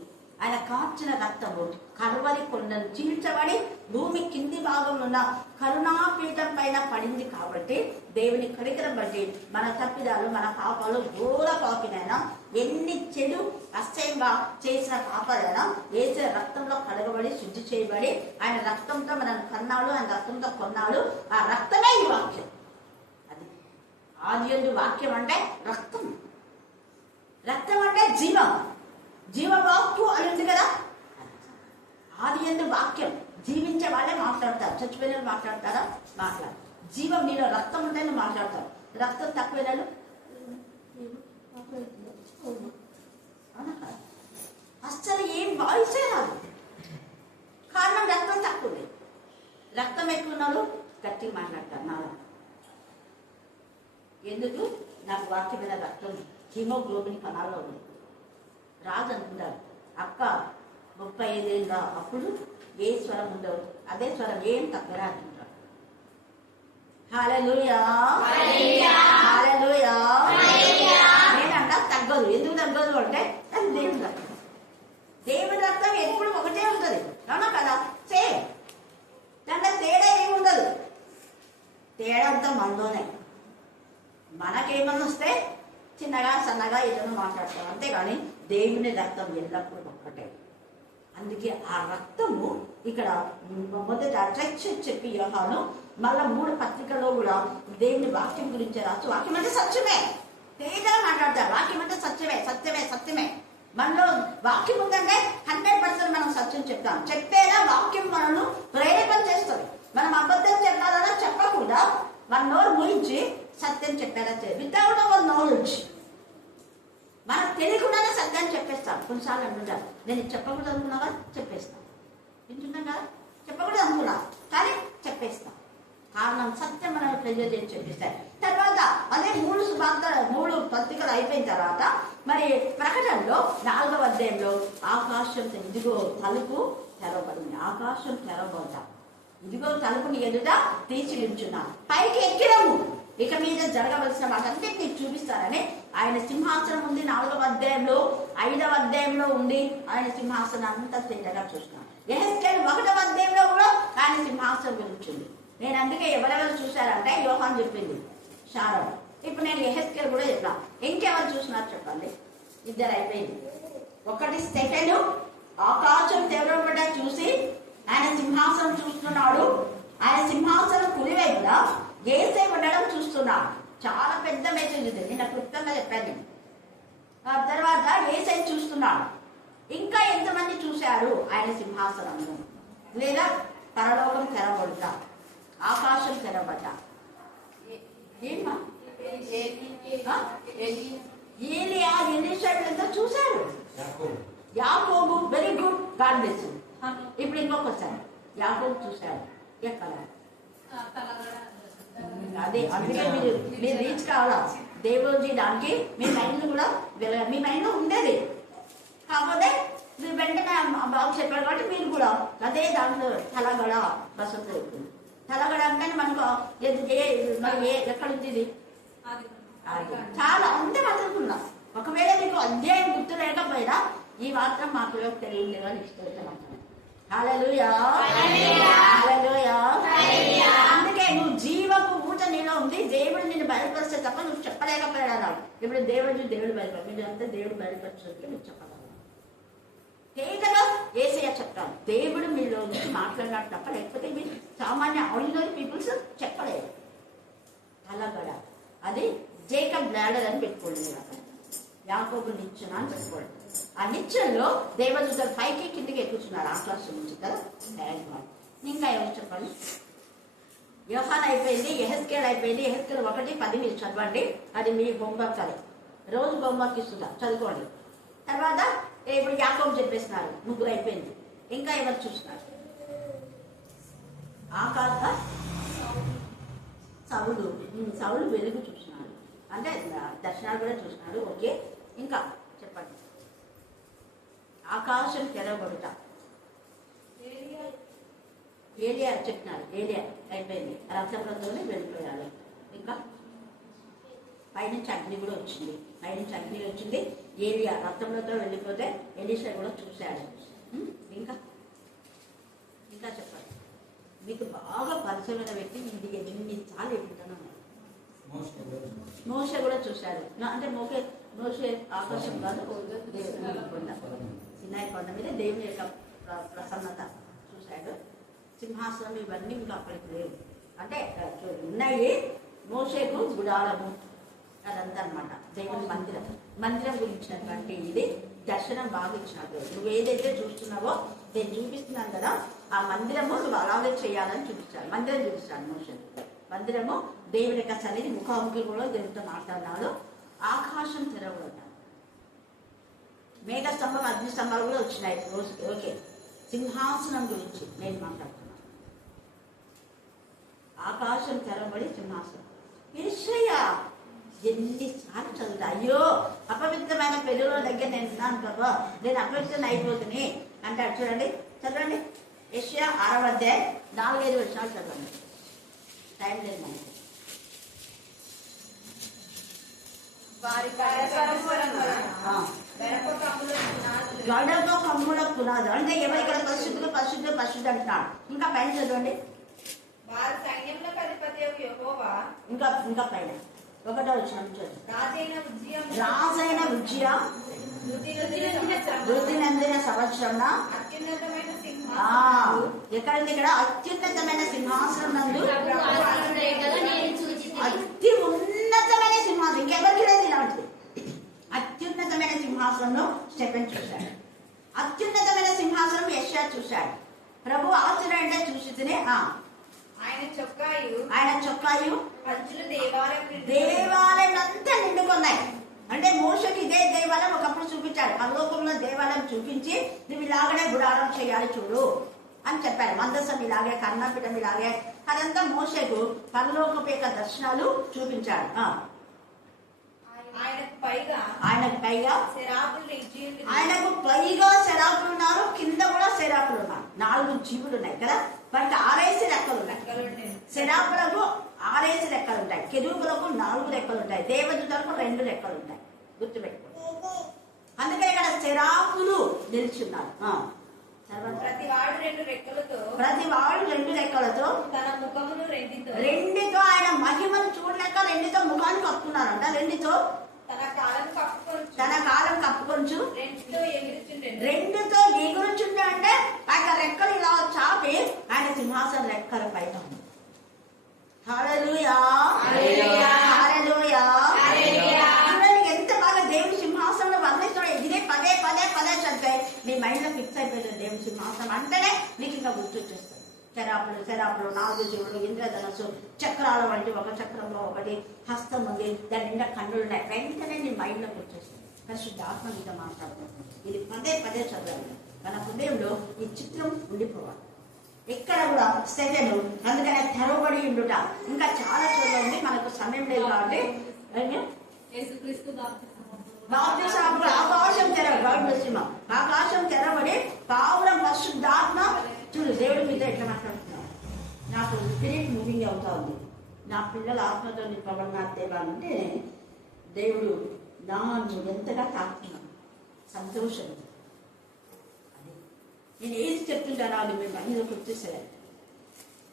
ఆయన కార్చిన రక్తము కలువరి కొండను చీల్చబడి భూమి కింది భాగంలో ఉన్న కరుణాపీఠం పైన పడింది. కాబట్టి దేవుని కనికరం బట్టి మన తప్పిదాలు, మన పాపాలు, ఘోర పాపినైనా ఎన్ని చెడు అసహ్యంగా చేసిన పాపాలైనా వేసే రక్తంలో కడగబడి శుద్ధి చేయబడి ఆయన రక్తంతో మనల్ని కన్నాడు, ఆయన రక్తంతో కొన్నాడు. ఆ రక్తమే ఈ వాక్యం. అది ఆదియందు వాక్యం అంటే రక్తం, రక్తం అంటే జీవం, జీవవాక్కు అని ఉంది కదా. ఆదియందు వాక్యం, జీవించే వాళ్ళే మాట్లాడతారు, చచ్చిపోయిన వాళ్ళు మాట్లాడతారా? మాట్లాడు. జీవం నీలో రక్తం ఉంటేనే మాట్లాడతారు. రక్తం తక్కువ అస్సలు ఏం వాయిసే రాదు. కారణం రక్తం తక్కువ ఉంది. రక్తం ఎక్కువ ఉన్నాడు గట్టిగా మాట్లాడతారు. నాలో ఎందుకు? నాకు వాక్యమైన రక్తం హిమోగ్లోబిన్ కణాల్లో ఉంది. రాజు అనుకుంటారు, అక్క 35 ఏళ్ళ అప్పుడు ఏ స్వరం ఉండవు, అదే స్వరం ఏం తక్కువ అంటుంటారు. హల్లెలూయా, హల్లెలూయా. నేనంట తగ్గదు. ఎందుకు తగ్గదు అంటే అది దేవుని రక్తం. దేవుని రక్తం ఎప్పుడు ఒకటే ఉంటుంది, అవునా కదా? సేమ్. దాంట్లో తేడా ఏమి ఉండదు. తేడా అంతా మనలోనే. మనకేమన్నా వస్తే చిన్నగా సన్నగా ఏదైనా మాట్లాడతాం, అంతేగాని దేవుని రక్తం ఎల్లప్పుడూ ఒక్కటే. అందుకే ఆ రక్తము ఇక్కడ మొదట అట్రాక్ట్ చెప్పి యోహాను మళ్ళా 3 పత్రికల్లో కూడా దేవుని వాక్యం గురించి రాసు. వాక్యం అంటే సత్యమే, తేజగా మాట్లాడతారు. వాక్యం అంటే సత్యమే, సత్యమే, సత్యమే. మనలో వాక్యం ఉందంటే 100% మనం సత్యం చెప్తాం. చెప్పేలా వాక్యం మనల్ని ప్రేరేపణ చేస్తుంది. మనం అబద్ధం చెప్పాలన్నా చెప్పకుండా మన నోరు మూయించి సత్యం చెప్పేలా చేయాలి. వితౌట్ అవర్ నాలెడ్జ్ మనకు తెలియకుండానే సత్యాన్ని చెప్పేస్తాం. కొన్నిసార్లు అంటుంటారు, నేను చెప్పకూడదు అనుకున్నావా, చెప్పేస్తాం. వింటున్నాం కదా, చెప్పకూడదు అనుకున్నా కానీ చెప్పేస్తాం. కారణం సత్యం మనం ప్రెజర్ చేసి చెప్పేస్తాయి. తర్వాత అదే 3 పత్రికలు అయిపోయిన తర్వాత మరి ప్రకటనలో 4వ అధ్యాయంలో ఆకాశం ఇదిగో తలుపు తెరవబడింది. ఆకాశం తెరవబడ్డా, ఇదిగో తలుపుని ఎదుట తీసి నిల్చున్నా, పైకి ఎక్కిరము, ఇక మీద జరగవలసిన వాటంటే నీకు చూపిస్తారని. ఆయన సింహాసనం ఉంది 4వ అధ్యాయంలో, 5వ అధ్యాయంలో ఉంది. ఆయన సింహాసనం అంతా తేటగా చూస్తున్నాను. యెహెజ్కేలు 1వ అధ్యాయంలో కూడా ఆయన సింహాసనం గురించి ఉంది. నేను అందుకే ఎవరెవరు చూశారంటే యోహాను చెప్పింది శారం. ఇప్పుడు నేను యెహెజ్కేలు కూడా చెప్పినా. ఇంకెవరు చూసినారు చెప్పండి? 2 అయిపోయింది. 1 సెకండ్ ఆకాశం తెరవబడ్డ చూసి ఆయన సింహాసనం చూస్తున్నాడు. ఆయన సింహాసనం కుడివైపున యేసయ్య ఉండడం చూస్తున్నాడు. చాలా పెద్ద మెసేజ్ ఇది, నిన్న క్లుప్తంగా చెప్పాను నేను. ఆ తర్వాత యేసయ్య చూస్తున్నాడు. ఇంకా ఎంతమంది చూశారు ఆయన సింహాసనము? లేదా పరలోకం తెరబడ్డా, ఆకాశం తెరబడ్డా. ఏమా ఏలియా, ఎలీషాలంతా చూశారు. యాకోబు, very good, God bless you. ఇప్పుడు ఇంకొకసారి యాకోబు చూశారు. ఎక్కడ? అదే, అందుకే మీరు రీచ్ కావాలా దేవుడి దానికి. మీ మైండ్ కూడా మీ మైండ్ ఉండేది, కాకపోతే మీరు వెంటనే బాబు చెప్పారు కాబట్టి మీరు కూడా అదే దాంట్లో తలగడ వసతి అవుతుంది. తలగడ అంటే మనకు ఎక్కడ ఉంది? చాలా అంతే మాట్లాడుతున్నా. ఒకవేళ మీకు అధ్యాయం గుర్తు లేకపోయినా ఈ మాత్రం మాకు తెలియదు అని ఇష్టం. హల్లెలూయా, హల్లెలూయా. అందుకే నువ్వు జీవపు ఊట దూత నీలో ఉంది, దేవుడు నిన్ను బయలుపరిస్తే తప్ప నువ్వు చెప్పలేకపోయాడు అన్నాడు. ఇప్పుడు దేవుడు బయలుపరి, మీరు అంతా దేవుడు బయలుపరిచినట్లు మీరు చెప్పగలరు. తేటగా ఏసయ్య చెప్తాను, దేవుడు మీలో నుంచి మాట్లాడినట్టు తప్ప, లేకపోతే మీరు సామాన్య ఆర్డినరీ పీపుల్స్ చెప్పలేరు. అలాగడ అది జేకబ్ లాడర్ అని పెట్టుకోండి, మీరు అక్కడ యాకోబు నిచ్చెన అని పెట్టుకోండి. ఆ నిచ్చెనలో దేవదూతలు పైకి కిందికి ఎక్కుతున్నారు ఆకాశం నుంచి కదా. ఇంకా ఎవరు చెప్పండి. యోహాన్ అయిపోయింది, యెహెజ్కేల్ అయిపోయింది. యెహెజ్కేల్ 1:10 మీరు చదవండి, అది మీ హోంవర్క్. అది రోజు హోంవర్క్ ఇస్తున్నారు, చదువుకోండి. తర్వాత ఇప్పుడు యాకోబు చెప్పేస్తున్నారు, 3 అయిపోయింది. ఇంకా ఎవరు చూస్తున్నారు? సౌలు వెలుగు చూస్తున్నాడు, అంటే దర్శనాలు కూడా చూస్తున్నాడు. ఓకే, ఇంకా చెప్పండి. ఆకాశం తెరవబడుట, ఏలియా చెప్తున్నారు. ఏలియా అయిపోయింది, రక్తప్రదంలోనే వెళ్ళిపోయాడు. ఇంకా పైనుంచి అగ్ని కూడా వచ్చింది, పైనుంచి అగ్ని వచ్చింది. ఏలియా రక్తంలోతో వెళ్ళిపోతే ఎలీషా కూడా చూశాడు. ఇంకా ఇంకా చెప్పండి. మీకు బాగా పరిచయమైన వ్యక్తి ఇది ఎన్నిసార్లు ఎదుగుతున్నాను. మోషే కూడా చూశాడు, అంటే మోషే ఆకాశం కాదు, దేవుని కొండ, సినాయి కొండ మీద దేవుని యొక్క ప్రసన్నత చూశాడు. సింహాసనం ఇవన్నీ ఇంకా అక్కడికి లేవు, అంటే ఉన్నాయి. మోషేకు గుడారము అదంతా అనమాట, దేవుని మందిరం గురించినటువంటి ఇది దర్శనం బాగా ఇచ్చినాడు. నువ్వు ఏదైతే చూస్తున్నావో నేను చూపిస్తున్నాను కదా, ఆ మందిరము నువ్వు అలాగే చేయాలని చూపించాడు. మందిరం చూపిస్తాడు మోషే. మందిరము దేవుని యొక్క సన్నిధి, ముఖాముఖి కూడా దేవుడితో మాట్లాడినాడు. ఆకాశం తెరవబడ్డాడు, మేఘ స్తంభం, అగ్ని స్తంభాలు కూడా వచ్చినాయి రోజుకి. ఓకే, సింహాసనం గురించి నేను మాట్లాడుతున్నాను. ఆకాశం తెరవబడి సింహాసనం. యేషయ్యా ఎన్నిసార్లు చదువుతా, అయ్యో అపవిత్రమైన పెళ్ళిళ్ళ దగ్గర నేను ఉన్నాను కదా, నేను అపవిత్రం అయిపోతుంది అంటాడు. చూడండి, చదవండి. యెషయా 6వ అధ్యాయం 4-5 వచనాలు చదవండి, టైం లేదు మనకి. గడప కమ్ముల పునాదు అంటే ఎవరు ఇక్కడ పరిశుద్ధులు అంటున్నాడు. ఇంకా పైన చదవండి. ఇంకా పైన 1వ వచనం రాజైన ఉజ్జియా వృద్ధి నందిన సంవత్సరం ఎక్కడుంది? ఇక్కడ అత్యున్నతమైన సింహాసనం నందు, అతి ఉన్నతమైన సింహాసనం, ఇంకెవరికి లేదు ఇలాంటిది. అత్యున్నతమైన సింహాసనంలో స్టెఫెన్ చూశాడు. అత్యున్నతమైన సింహాసనం యెషయా చూశాడు. ప్రభు ఆశ్చర్య అంటే చూసి తినే ఆయన చొక్కాయు దేవాలయం అంతా నిండుకున్నాయి. అంటే మోషకి ఇదే దేవాలయం ఒకప్పుడు చూపించాడు. పరలోకంలో దేవాలయం చూపించి నువ్వు ఇలాగనే గుడారం చేయాలి చూడు అని చెప్పాడు. మందసం ఇలాగే, కర్ణపీఠం ఇలాగే, అదంతా మోషకు పరలోకపు యొక్క దర్శనాలు చూపించాడు. ఆయనకు పైగా శరాపులు ఉన్నారు, కింద కూడా శరాపులు ఉన్నారు. 4 జీవులు ఉన్నాయి కదా, వాటికి 6 రెక్కలు ఉన్నాయి. శరాపులకు 6 రెక్కలు ఉంటాయి, కెరూబులకు 4 రెక్కలు ఉంటాయి, దేవదూతలకు 2 రెక్కలు ఉంటాయి. గుర్తుపెట్టుకో, అందుకని ఇక్కడ శరాపులు నిలిచున్నారు. ప్రతి వాడు 2 రెక్కలతో తన ముఖమును రెండితో ఆయన మహిమను చూడలేక 2తో ముఖాన్ని కప్పుకున్నారంట. 2తో తన కాలం కప్పుకొంచు 2తో ఎగురుచుండే, అంటే ఆయన రెక్కలు ఇలా చాపి ఆయన సింహాసనం రెక్కల పైన. హల్లెలూయా, హల్లెలూయా. ఎంత బాగా దేవుని సింహాసనంలో వర్ణిస్తాడు. ఇదే పదే చదివే నీ మైండ్ లో ఫిక్స్ అయిపోయింది. దేవుని సింహాసనం అంటేనే నీకు ఇంకా గుర్తొచ్చేస్తుంది. శరాపులు 4 జీవులు, ఇంద్రధనస్సు, చక్రాల వంటి, ఒక చక్రంలో ఒకటి హస్తం ఉంది, దాని నిండా కన్నులు ఉన్నాయి. వెంటనే నీ మైండ్ లోకి వచ్చేస్తుంది. పరిశుద్ధాత్మ మీద మాట్లాడుతున్నాం. ఇది పదే చదవాలి. మన హృదయంలో ఈ చిత్రం ఉండిపోవాలి. ఎక్కడ కూడా సెగను, అందుకనే తెరవబడి ఉండుట. ఇంకా చాలా చోట్ల ఉంది, మనకు సమయం లేదు కాబట్టి ఆకాశం తెరవబడి పావురం పరిశుద్ధాత్మ. చూడు దేవుడి మీద ఎట్లా మాట్లాడుతున్నావు. నాకు స్పిరిట్ మూవింగ్ అవుతా ఉంది. నా పిల్లల ఆత్మతో నింపబడిన దేవా అంటే దేవుడు నన్ను ఎంతగా తాకుతున్నాను. సంతోషం. అది నేను ఏది చెప్తుంటానో అది మేము అన్ని గుర్తిస్తాను.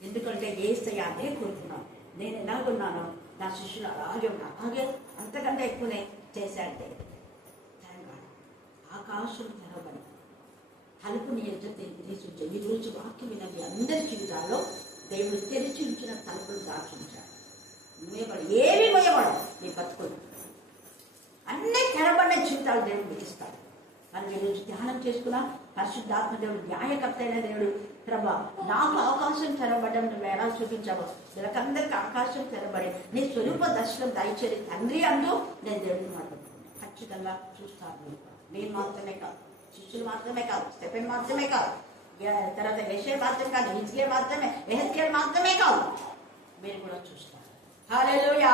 ఎందుకంటే ఏసయ్య అదే కోరుకున్నాం. నేను ఎలాగున్నానో నా శిష్యులు అలాగే ఉన్నారు, అలాగే అంతకంటే ఎక్కువనే చేశాడు దేవుడు. తెలంగాణ ఆకాశం తెరవబడి తలుపు నీ ఎదుట తీసి ఉంచాడు. ఈరోజు వాక్యం విన్న మీ అందరి జీవితాల్లో దేవుడు తెరిచి ఉంచిన తలుపులు దాచుంచాడు. మూయబడి ఏమి మూయబడవు నీ బతుకులు, అన్నీ తెరబడిన జీవితాలు దేవుడు మిగిస్తాడు. మనం ఈరోజు ధ్యానం చేసుకున్నా పరిశుద్ధాత్మ దేవుడు న్యాయకర్త అయిన దేవుడు, ప్రభా నాకు అవకాశం తెరబడ్డం నువ్వు ఎలా చూపించావో వీళ్ళకందరికీ అవకాశం తెరబడి నీ స్వరూప దర్శనం దయచేరి తండ్రి అంటూ నేను దేవుడిని మాట్లాడుతున్నాను. ఖచ్చితంగా చూస్తాను. నేను మాత్రమే కాదు, శిష్యులు మాత్రమే కాదు, స్టెఫెన్ మాత్రమే కాదు, తర్వాత యెషయా మాత్రమే కాదు, ఎహెజ్కేల్ మాత్రమే కాదు, మీరు కూడా చూస్తారు. హల్లెలూయా.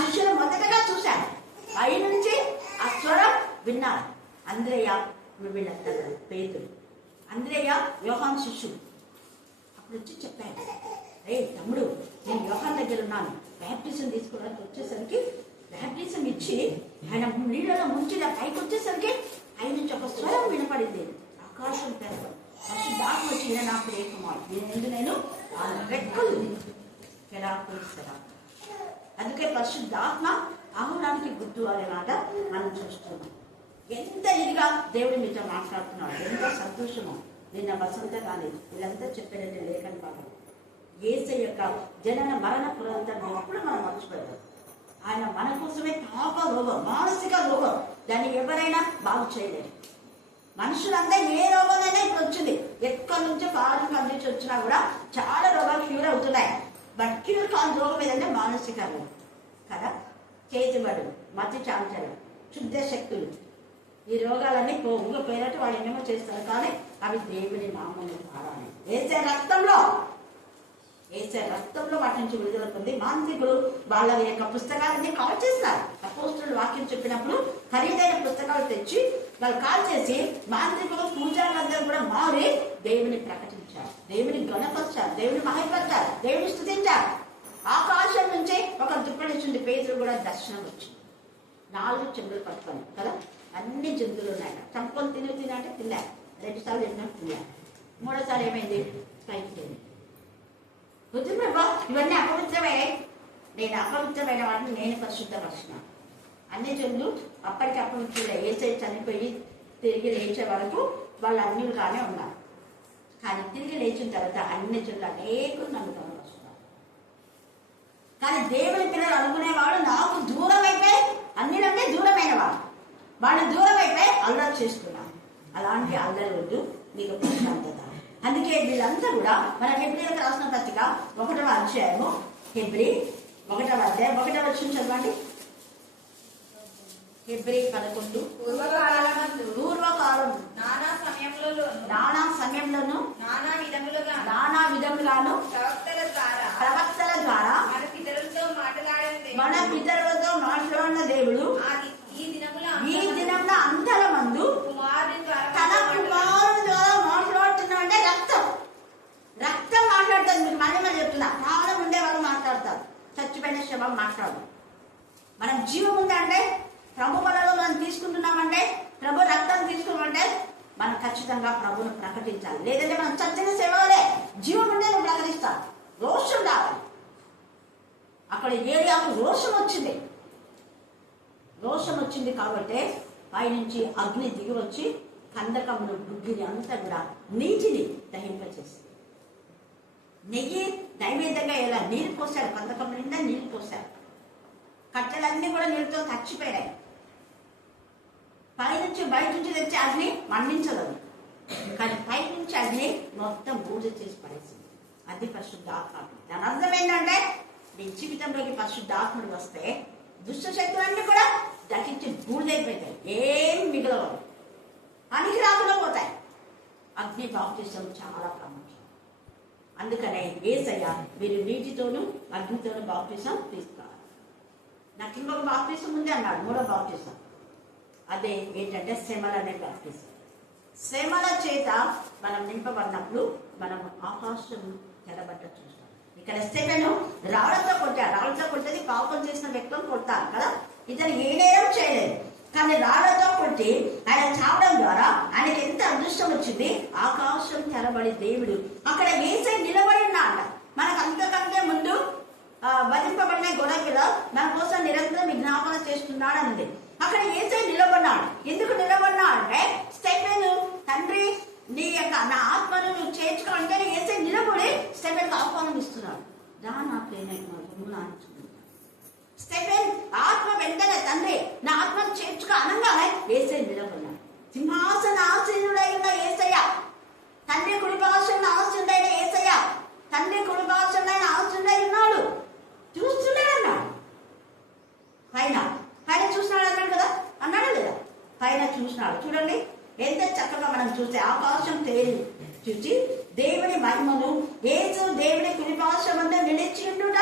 శిష్యులు మొదటగా చూశాను, పై నుంచి ఆ స్వరం విన్నారు. అంద్రేయ వీళ్ళందరూ పేతురు, అంద్రేయ యోహాను శిష్యుడు. అప్పుడు వచ్చి చెప్పాను, రే తమ్ముడు నేను యోహాను దగ్గర ఉన్నాను, బ్యాప్టిజం తీసుకోవడానికి వచ్చేసరికి బ్యాప్టిజం ఇచ్చి ఆయన నీళ్ళలో ముంచి పైకి వచ్చేసరికి ఆయన నుంచి ఒక స్వరం వినపడింది, ఆకాశం తెరపడి పరిశుద్ధాత్మ వచ్చి ఈయన నా ప్రియకుమారుడు, దీని నేను ఆ రెక్కలు ఎలా కొలుస్తారా. అందుకే పరిశుద్ధాత్మ ఆహ్వానానికి గుర్తు అనే మాట మనం చూస్తున్నాం. ఎంత ఇదిగా దేవుడు మీతో మాట్లాడుతున్నాడు, ఎంత సంతోషమో. నిన్న వసంత కానీ వీళ్ళంతా చెప్పారంటే లేఖన పాఠం యేసయ్య యొక్క జనన మరణ పురంతం ఎప్పుడు మనం మర్చిపోయాం. ఆయన మన కోసమే పాప రోగం, మానసిక రోగం, దాన్ని ఎవరైనా బాగు చేయలేరు. మనుషులంతా ఏ రోగమైనా ఇప్పుడు వచ్చింది, ఎక్కడి నుంచి ఫారెన్ కంట్రీస్ వచ్చినా కూడా చాలా రోగాలు క్యూర్ అవుతున్నాయి. బట్ క్యూర్ కాని రోగం ఏదంటే మానసిక రోగం కదా. చేతిబడు, మతి చాంచలం, శుద్ధ శక్తులు, ఈ రోగాలన్నీ పోయినట్టు వాళ్ళు ఏమేమో చేస్తారు, కానీ అవి దేవుని నామం ద్వారా వేసే రక్తంలో వాటి నుంచి విడుదల పొంది మాంత్రికులు వాళ్ళ యొక్క పుస్తకాలన్నీ కాల్ చేస్తారు. అపోస్తులు వాక్యం చెప్పినప్పుడు ఖరీదైన పుస్తకాలు తెచ్చి వాళ్ళు కాల్ చేసి మాంత్రికులు పూజారులందరూ కూడా మారి దేవుని ప్రకటించారు, దేవుని గణపరిచారు, దేవుని మహిమపరిచారు, దేవుని స్తుతించారు. ఆకాశం నుంచి ఒక దుప్పడిచ్చింది, పేతురు కూడా దర్శనం వచ్చింది. 4 చెంబులు పట్టుకొని కదా, అన్ని జంతువులు ఉన్నాయి. చంపుకొని తిని అంటే తిన్నా, 2 సార్లు తిన్నాం తిన్నా, 3వ సారి ఏమైంది పైకి తిని. వద్దు ప్రభా ఇవన్నీ అపవిత్రమే, నేను అపవిత్రమైన వాటిని నేను పరిశుద్ధపరిచిన. అన్ని జంతువులు అప్పటికి అపవిత్రులే. యేసయ్య చనిపోయి తిరిగి లేచే వరకు వాళ్ళు అన్యులుగానే ఉన్నారు. కానీ తిరిగి లేచిన తర్వాత అన్ని జంతువులు అనేకులు నన్ను కనపరుస్తున్నారు. కానీ దేవుని పిల్లలు అనుకునేవాడు నాకు దూరం అయిపోయి, అన్నిలంటే దూరమైన వాళ్ళు దూరం అయిపోయి అల్లరి చేసుకున్నాను. అలాంటి అల్లరి వద్దు, నీకు ప్రశాంతత. అందుకే వీళ్ళంతా కూడా మన హెబ్రీలకు రాసిన పత్రిక 1వ అధ్యాయము, హెబ్రీ 1వ అధ్యాయం 1వ వచనం చదవండి. హెబ్రీ 11. పూర్వకాలం నానా సమయంలోను నానా విధములను ప్రవక్తల ద్వారా మన పితరులతో మాట్లాడిన దేవుడు ఈ దినమున అంతల మందు తన కుమారుని ద్వారా మాట్లాడుతున్నామంటే రక్తం మాట్లాడుతుంది. మీరు మళ్ళీ చెప్తున్నా, ప్రాణం ఉండే వాళ్ళు మాట్లాడతారు, చచ్చిపోయిన శవం మాట్లాడదు. మనం జీవం ఉందంటే ప్రభు వలలో మనం తీసుకుంటున్నామంటే, ప్రభు రక్తం తీసుకున్నామంటే మనం ఖచ్చితంగా ప్రభువును ప్రకటించాలి. లేదంటే మనం చచ్చిన సేవలే, జీవం ఉంటే నువ్వు ప్రకటిస్తావు. రోషం రావాలి. అక్కడ ఏరియాకు రోషం వచ్చింది కాబట్టి పైనుంచి అగ్ని దిగి వచ్చి కందకమును బుగ్గిని అంతా కూడా నీటిని దహింపచేసింది. నెయ్యి నైవేద్యంగా ఎలా నీరు పోసారు, కందకం నిండా నీరు పోసారు, కట్టెలన్నీ కూడా నీరుతో తచ్చిపోయాయి. పైనుంచి బయట నుంచి తెచ్చి అగ్ని మండించదు, కానీ పైనుంచి అగ్ని మొత్తం పూజ చేసి పడేసింది. అది పరిశుద్ధాత్మ. దాని అర్థం ఏంటంటే నీ జీవితంలోకి పరిశుద్ధాత్ముడు వస్తే దుష్ట శక్తులన్నీ కూడా దహించి బూడిదైపోతాయి, ఏం మిగలవు, పనికి రాకుండా పోతాయి. అగ్ని బాప్తిసం చాలా ప్రాముఖ్యం. అందుకనే యేసయ్య మీరు నీటితోనూ అగ్నితోనూ బాప్తిసం తీసుకోవాలి. నాకు ఇంకొక బాప్తిసం ఉంది అన్నాడు, 3వ బాప్తిసం. అదే ఏంటంటే శ్రమలు అనే బాప్తిసం. శ్రమల చేత మనం నింపబడినప్పుడు మనం ఆకాశం తెరబడ్డ చూస్తాం. ఇక్కడ స్టెఫెను రాళ్లతో కొట్టేది పాపం చేసిన వ్యక్తులను కొడతారు కదా. ఇతను ఏ నేరం చేయలేదు, కానీ రాళ్లతో కొట్టి ఆయన చావడం ద్వారా ఆయనకి ఎంత అదృష్టం వచ్చింది. ఆకాశం తెరబడి దేవుడు అక్కడ యేసయ్య నిలబడి ఉన్నాడు. మనకు అంతకంటే ముందు వధింపబడిన గొర్రెపిల్ల మన కోసం నిరంతరం విజ్ఞాపన చేస్తున్నాడు అంది. అక్కడ యేసయ్య నిలబడినాడు. ఎందుకు నిలబడినాడు అంటే స్టెఫెను, తండ్రి నీ యొక్క నా ఆత్మను నువ్వు చేర్చుకోవాలంటే యేసయ్య నిలబడి స్టెఫెన్కి ఆహ్వానం ఇస్తున్నాడు. రా నా ప్రేమ స్టెఫెన్ ఆత్మ వెంటనే తండ్రి నా ఆత్మను చేర్చుకో అనగానే యేసయ్య నిలబడినాడు. సింహాసన ఆసీనుడైన యేసయ్య, తండ్రి కుడిపార్శ్వన ఆసీనుడైన యేసయ్య, తండ్రి కుడిపార్శ్వన ఆసీనుడై ఉన్నాడు. చూస్తున్నాడు అన్నాడు. పైన పైన చూసినాడు అన్నాడు కదా, అన్నాడు లేదా? పైన చూసినాడు. చూడండి ఎంత చక్కగా మనం చూస్తే ఆకాశం తేలి చూసి దేవుని మహిమను యేసు దేవుని కుడిపార్శ్వమందు నిలిచి ఉండుట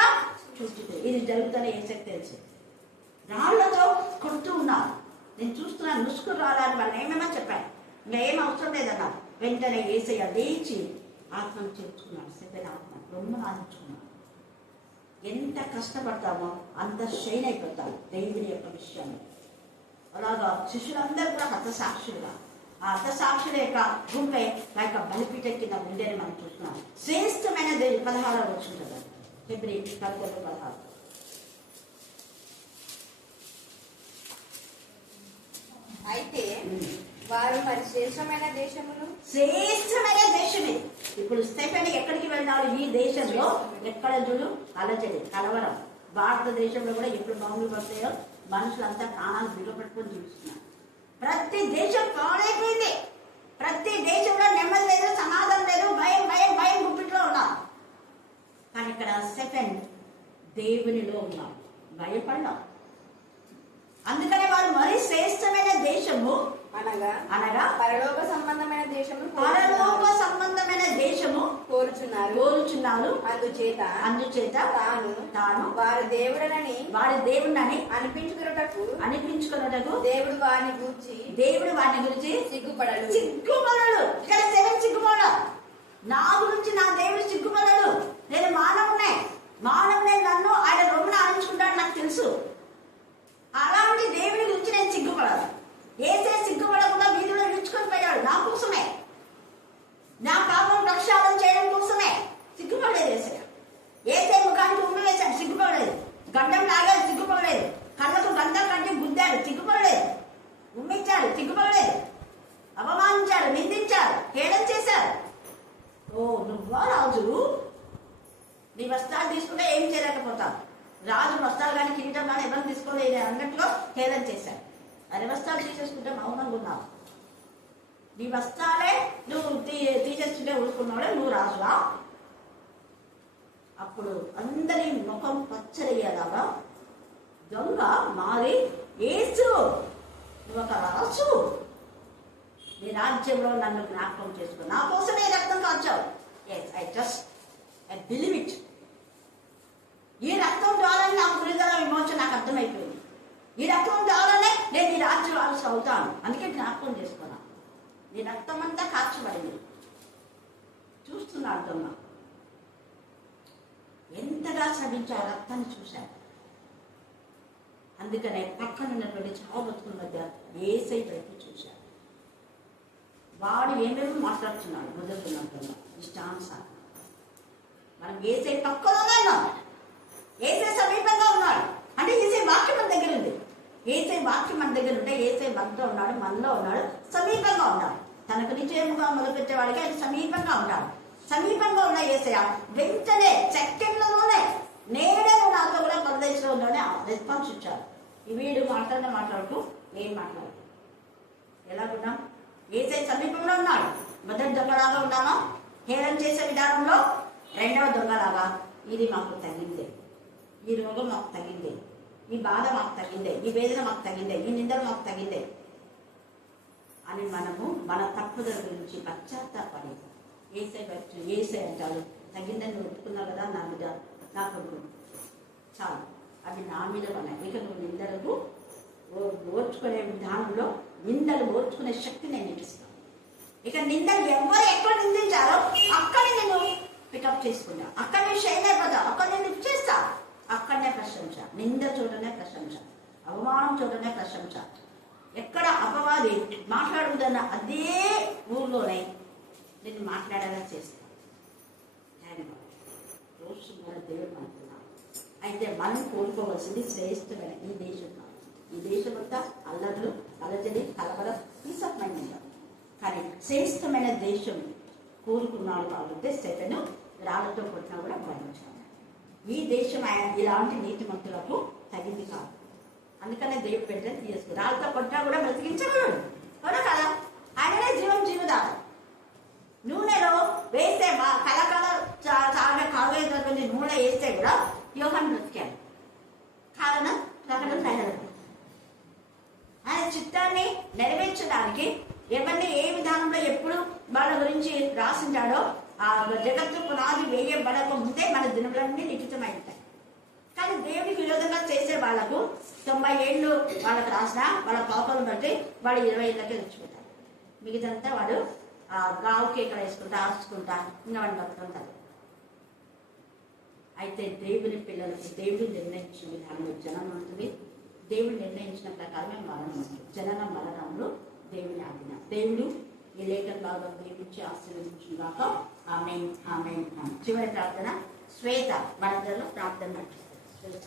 చూస్తుంది. ఇది జరుగుతున్న యేసయ్యకు తెలుసు. రాళ్లతో కొడుతూ ఉన్నారు. నేను చూస్తున్నాను, ముసుగు రాలని వాళ్ళు ఏమేమో చెప్పాను. ఇంకా ఏం అవసరం లేదన్నా. వెంటనే యేసయ్య లేచి ఆత్మను చేర్చుకున్నాడు. సెపెన్ ఆత్మ రొమ్మును ఆదించుకున్నాడు. ఎంత కష్టపడతామో అంత షైన్ అయిపోతాం దేవుని యొక్క విషయంలో. అలాగా శిష్యులందరూ కూడా హతసాక్షులుగా, ఆ హతసాక్షుల యొక్క గుంపే ఆ యొక్క బలిపీఠం కింద ఉండేది మనం చూస్తున్నాం. శ్రేష్టమైన దేవుడు 16 వచ్చింది కదా, ఫిబ్రవరి 11-16. అయితే వారు మరి శ్రేష్టమైన దేశమును, శ్రేష్టమైన దేశమే. ఇప్పుడు స్టెఫెన్ ఎక్కడికి వెళ్ళినాడు? ఈ దేశంలో ఎక్కడ చూడు అలజడి, కలవరం. భారతదేశంలో కూడా ఎప్పుడు బాంబులు పడతాయో మనుషులంతా ప్రాణాలు బిగపట్టుకొని చూస్తున్నారు. ప్రతి దేశం పాడైపోయింది. ప్రతి దేశంలో నెమ్మది లేదు, సమాధానం లేదు, భయం భయం భయం గుప్పిట్లో ఉన్నారు. కానీ ఇక్కడ స్టెఫెన్ దేవునిలో ఉన్నాడు, భయపడ్డాడు. అందుకనే వారు మరి శ్రేష్టమైన దేశము అనగా పరలోక సంబంధమైన దేశము కోరుచున్నారు. అందుచేత తాను వారి దేవుడని అనిపించుకున్నటకు దేవుడు వారిని గురించి సిగ్గుపడడు. ఇక్కడ సిగ్గుపడడు. నా గురించి నా దేవుడు సిగ్గుపడడు. నేను మానవునే నన్ను ఆయన రొమ్మున ఆడించుకుంటాడు నాకు తెలుసు. అలాంటి దేవుని గురించి నేను సిగ్గుపడదు. ఏసే సిగ్గుపడకుండా వీధిలో నిలుచుకొని పోయాడు నా కోసమే, నా పాపం ప్రక్షాళన చేయడం కోసమే. సిగ్గుపడలేదు ఏసయ్య. ఏసే ముఖానికి ఉమ్మి వేశాడు, సిగ్గుపడలేదు. గడ్డం లాగాడు, సిగ్గుపడలేదు. కళ్ళకు గంధం కట్టి గుద్దాడు, సిగ్గుపడలేదు. ఉమ్మిచ్చాడు, సిగ్గుపడలేదు. అవమానించాడు, నిందించాడు, హేళన చేశాడు. ఓ నువ్వా రాజు? నీ వస్త్రాలు తీసుకుంటే ఏం చేయలేకపోతావు. రాజు వస్త్రాలు కానీ కిరీటం కానీ ఎవరిని తీసుకోలేదు అన్నట్టుగా హేళన చేశాడు. అరే వస్త్రాలు తీసేసుకుంటే మౌనంగా ఉన్నావు. నీ వస్త్రాలే నువ్వు తీసేస్తుంటే ఊరుకున్నాడే నువ్వు రాజువా? అప్పుడు అందరి ముఖం పచ్చరయ్యేలాగా దొంగ మారి యేసు నువ్వు ఒక రాజు, నీ రాజ్యంలో నన్ను జ్ఞాపకం చేసుకో, నా కోసమే రక్తం కాల్చావు. I believe it. ఈ రక్తం ద్వారానే నాకు విడుదల విమోచన నాకు అర్థమైపోయింది. ఈ రక్తం ద్వారానే నేను ఈ రాజ్యం వారసు అవుతాను. అందుకే జ్ఞాపకం చేసుకున్నాను. నీ రక్తం అంతా కాల్చబడింది. చూస్తున్నాడు దొంగ. ఎంతగా శ్రమించావు రక్తాన్ని చూశాడు. అందుకనే పక్కన ఉన్నటువంటి చావు బతుకుల మధ్య యేసయ్య వైపు చూశాడు. వాడు ఏమేమో మాట్లాడుతున్నాడు మొదలుతున్నట్టుగా ఇష్టానుసారం. మనం యేసయ్య పక్కలోనే ఉన్నాం. యేసయ్య సమీపంగా ఉన్నాడు. అంటే యేసయ్య వాక్యం మన దగ్గర ఉంది. యేసయ్య వాక్యం మన దగ్గర ఉంటే యేసయ్య మనతో ఉన్నాడు, మనలో ఉన్నాడు, సమీపంగా ఉన్నాడు. తనకు నిశ్చయముగా మొదలుపెట్టేవాడికి ఆయన సమీపంగా ఉన్నాడు. సమీపంగా ఉన్న యేసయ్య వెంటనే సెకండ్లలోనే నేనే నాతో కూడా పరదేశంలో ఉందని రెస్పాన్స్ ఇచ్చాడు. ఈ వీడు మాట్లాడుతూ ఏం మాట్లాడు ఎలాగున్నాం? యేసయ్య సమీపంలో ఉన్నాడు. మొదటి దొంగలాగా ఉన్నామా? హేళన చేసే విధానంలో రెండవ దొంగలాగా ఇది మాకు తగ్గిందే, ఈ రోగం మాకు తగ్గిందే, ఈ బాధ మాకు తగ్గిందే, ఈ వేదన మాకు తగ్గిందే, ఈ నిందలు మాకు తగ్గిందే అని మనము మన తప్పుదల గురించి పశ్చాత్తాపడి యేసయ్య అంటాడు, తగ్గిందని నువ్వు ఒప్పుకున్నావు కదా నా మీద, నా కొడుకు చాలు, అవి నా మీద ఉన్నాయి. ఇక నువ్వు నిందలకు ఓర్చుకునే విధానంలో నిందలు ఓర్చుకునే శక్తి నేను ఇస్తాను. ఇక నిందలు ఎవరు ఎక్కడ నిందించారో అక్కడే నేను పికప్ చేసుకున్నా, అక్కడనే షైన్ అయిపోతా, అక్కడ నేను లిఫ్ట్ చేస్తా. అక్కడనే ప్రశంస, నింద చోటనే ప్రశంస, అవమానం చోటనే ప్రశంస. ఎక్కడ అపవాది మాట్లాడుదన్న అదే ఊర్లోనే నేను మాట్లాడేలా చేస్తాను. రోషం దేవుడు మనకున్నాడు. అయితే మనం కోరుకోవాల్సింది శ్రేష్టమైన ఈ దేశం కాదు. ఈ దేశం అంతా అల్లర్లు, అలజడి, కలవరం, పీస్ ఆఫ్ మైండ్ ఉంటాం. కానీ శ్రేష్టమైన దేశం కోరుకున్నాడు కాబట్టి స్టెఫెను రాళ్లతో కొట్టినా కూడా భరించాడు. ఈ దేశం ఆయన ఇలాంటి నీతిమంతులకు తగింది కాదు. అందుకనే దేవుడు పెట్టిన తీసుకు రాళ్ళతో కొట్టినా కూడా బ్రతికించగలడు. అవునా కదా? ఆయననే జీవదాత. నూనెలో వేస్తే కలకల కాగేటువంటి నూనె వేస్తే కూడా యోహాను బ్రతికాడు. కారణం ప్రకటన తగలదు. ఆయన చిత్తాన్ని నెరవేర్చడానికి ఎవరిని ఏ విధానంలో ఎప్పుడు వాళ్ళ గురించి రాసించాడో ఆ జగత్తు పునాది వేయబడక ముందే మన దినములన్నీ లిఖితమై ఉంటాయి. కానీ దేవుడికి విరోధంగా చేసే వాళ్లకు 90 ఏళ్ళు వాళ్ళకి రాసిన వాళ్ళ పాపాలను బట్టి వాడు 20 ఏళ్ళకే తెచ్చుకుంటారు. మిగతంతా వాడు గావు కేకలు వేసుకుంటా ఆశించుకుంటా ఇంకా వాడిని బతుకుంటారు. అయితే దేవుని పిల్లలకి దేవుడు నిర్ణయించిన విధానంలో జనం ఉంటుంది. దేవుడు నిర్ణయించిన ప్రకారమే మరణం ఉంటుంది. జనన మరణంలో దేవుని ఆజ్ఞ. దేవుడు ఈ లేఖన భాగం దీవించి ఆశీర్వదించుగాక. ఆమేన్, ఆమేన్. చివరి ప్రార్థన శ్వేత మనందరిలో ప్రార్థన నడుస్తుంది.